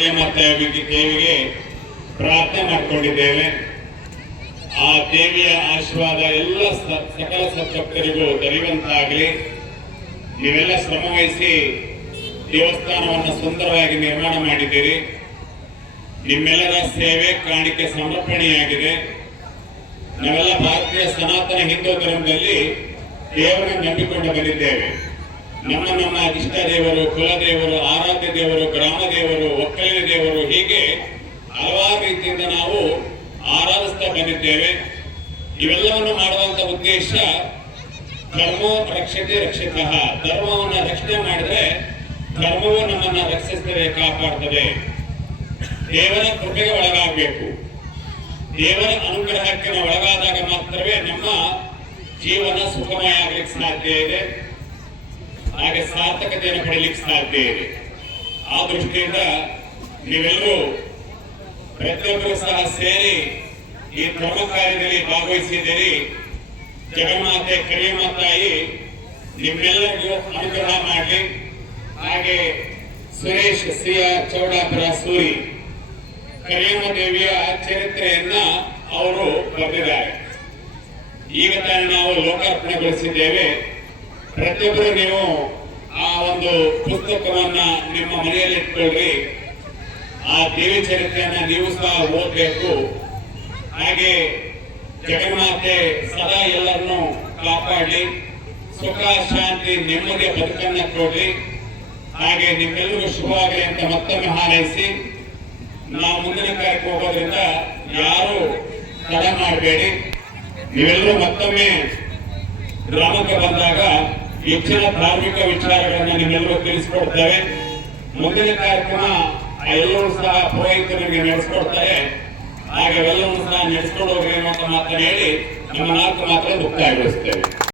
ಮತ್ತೆ ದೇವಿಗೆ ಪ್ರಾರ್ಥನೆ ಮಾಡಿಕೊಂಡಿದ್ದೇವೆ. ಆ ದೇವಿಯ ಆಶೀರ್ವಾದ ಎಲ್ಲ ಸಕಲ ಸದ್ಭಕ್ತರಿಗೂ ದೊರೆಯುವಂತಾಗಲಿ. ನೀವೆಲ್ಲ ಶ್ರಮವಹಿಸಿ ದೇವಸ್ಥಾನವನ್ನು ಸುಂದರವಾಗಿ ನಿರ್ಮಾಣ ಮಾಡಿದ್ದೀರಿ. ನಿಮ್ಮೆಲ್ಲರ ಸೇವೆ ಕಾಣಿಕೆ ಸಮರ್ಪಣೆಯಾಗಿದೆ. ನಾವೆಲ್ಲ ಭಾರತೀಯ ಸನಾತನ ಹಿಂದೂ ಧರ್ಮದಲ್ಲಿ ದೇವರನ್ನು ನಂಬಿಕೊಂಡು ಬಂದಿದ್ದೇವೆ. ನಮ್ಮ ಇಷ್ಟ ದೇವರು, ಕುಲದೇವರು, ಆರಾಧ್ಯ ದೇವರು, ಗ್ರಾಮ ದೇವರು, ಒಕ್ಕಲಿನ ದೇವರು, ಹೀಗೆ ಹಲವಾರು ರೀತಿಯಿಂದ ನಾವು ಆರಾಧಿಸ್ತಾ ಬಂದಿದ್ದೇವೆ. ಇವೆಲ್ಲವನ್ನು ಮಾಡುವಂತ ಉದ್ದೇಶ ಧರ್ಮೋ ರಕ್ಷತೆ ರಕ್ಷಿತಃ. ಧರ್ಮವನ್ನು ರಕ್ಷಣೆ ಮಾಡಿದ್ರೆ ಧರ್ಮವು ನಮ್ಮನ್ನ ರಕ್ಷಿಸ್ತದೆ, ಕಾಪಾಡ್ತದೆ. ದೇವರ ಕೃಪೆಗೆ ಒಳಗಾಗಬೇಕು. ದೇವರ ಅನುಗ್ರಹಕ್ಕೆ ನಾವು ಒಳಗಾದಾಗ ಮಾತ್ರವೇ ನಮ್ಮ ಜೀವನ ಸುಖಮಯ ಆಗ್ಲಿಕ್ಕೆ ಸಾಧ್ಯ ಇದೆ, ಹಾಗೆ ಸಾರ್ಥಕತೆಯನ್ನು ಪಡೆಯಲಿಕ್ಕೆ ಸಾಧ್ಯ ಇದೆ. ಆ ದೃಷ್ಟಿಯಿಂದ ನೀವೆಲ್ಲರೂ ಪ್ರತಿಯೊಬ್ಬರು ಸಹ ಸೇರಿ ಈ ಧರ್ಮ ಕಾರ್ಯದಲ್ಲಿ ಭಾಗವಹಿಸಿದ್ದೀರಿ. ಜಗನ್ಮಾತೆ ಕರಿಯಮ್ಮ ತಾಯಿ ನಿಮ್ಮೆಲ್ಲರಿಗೂ ಅನುಗ್ರಹ ಮಾಡಲಿ. ಹಾಗೆ ಸುರೇಶ್ ಸಿಯ ಚೌಡಾಪುರ ಸೂರಿ ಕರಿಯಮ್ಮ ದೇವಿಯ ಚರಿತ್ರೆಯನ್ನ ಅವರು ಬರೆದಿದ್ದಾರೆ. ಈಗ ತಾನೇ ನಾವು ಲೋಕಾರ್ಪಣೆಗೊಳಿಸಿದ್ದೇವೆ. ಪ್ರತಿಯೊಬ್ಬರು ನೀವು ಆ ಒಂದು ಪುಸ್ತಕವನ್ನ ನಿಮ್ಮ ಮನೆಯಲ್ಲಿ ಇಟ್ಕೊಳ್ರಿ. ಆ ದೇವಿ ಚರಿತ್ರೆಯನ್ನ ನೀವು ಸಹ ಓದಬೇಕು. ಹಾಗೆ ಜಗನ್ಮಾತೆ ಸದಾ ಎಲ್ಲರನ್ನು ಕಾಪಾಡಲಿ, ಸುಖ ಶಾಂತಿ ನೆಮ್ಮದಿಯ ಬದುಕನ್ನ ಕೊಡ್ಲಿ. ಹಾಗೆ ನಿಮ್ಮೆಲ್ಲರಿಗೂ ಶುಭವಾಗಲಿ ಅಂತ ಮತ್ತೊಮ್ಮೆ ಹಾರೈಸಿ ನಾವು ಮುಂದಿನ ಕಾರ್ಯಕ್ಕೆ ಹೋಗೋದ್ರಿಂದ ಯಾರು ತಡ ಮಾಡಬೇಡಿ. ನೀವೆಲ್ಲರೂ ಮತ್ತೊಮ್ಮೆ ಗ್ರಾಮಕ್ಕೆ ಬಂದಾಗ ಹೆಚ್ಚಿನ ಧಾರ್ಮಿಕ ವಿಚಾರಗಳನ್ನ ನಿಮ್ಮೆಲ್ಲರೂ ತಿಳಿಸಿಕೊಡ್ತೇವೆ. ಮುಂದಿನ ಕಾರ್ಯಕ್ರಮ ಎಲ್ಲರೂ ಸಹ ಪುರೋಹಿತರಿಗೆ ನಡೆಸಿಕೊಡ್ತಾರೆ. ಹಾಗೆ ಎಲ್ಲವನ್ನೂ ಸಹ ನಡೆಸಿಕೊಂಡು ಹೋಗಿ ಅಂತ ಮಾತನ್ನು ಹೇಳಿ ನಮ್ಮ 4 ಮಾತ್ರ ಮುಕ್ತಾಯಗೊಳಿಸ್ತೇವೆ.